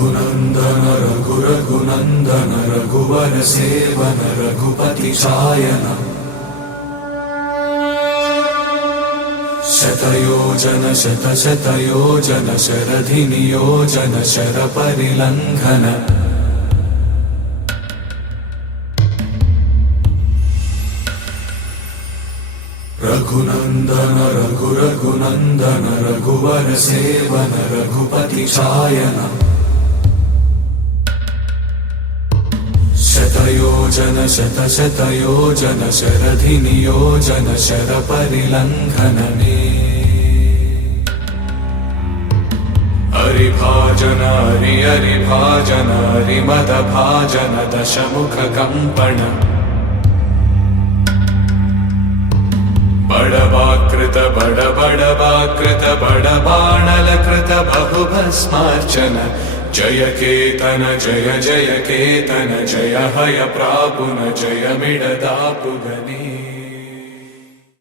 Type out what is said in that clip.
रघुनंदन रघुनंदन रघुवर seven Raghupati चायन शतयोजन शतयोजन शरधि नियोजन sir परिलंघन Raghunandan Raghunandan रघुवर seven Raghupati चायन शतयोजन शतयोजन शरधि नियोजन sir परिलंघनने हरिभाजन हरिभाजन हरिमद भाजन दशमुख कंपन बड़वाकृत बड़वाकृत बड़बाणलकृत बहुभस्मार्चन जय केतन जय जय केतन जय हय प्रापुन जय मिडदापुगने।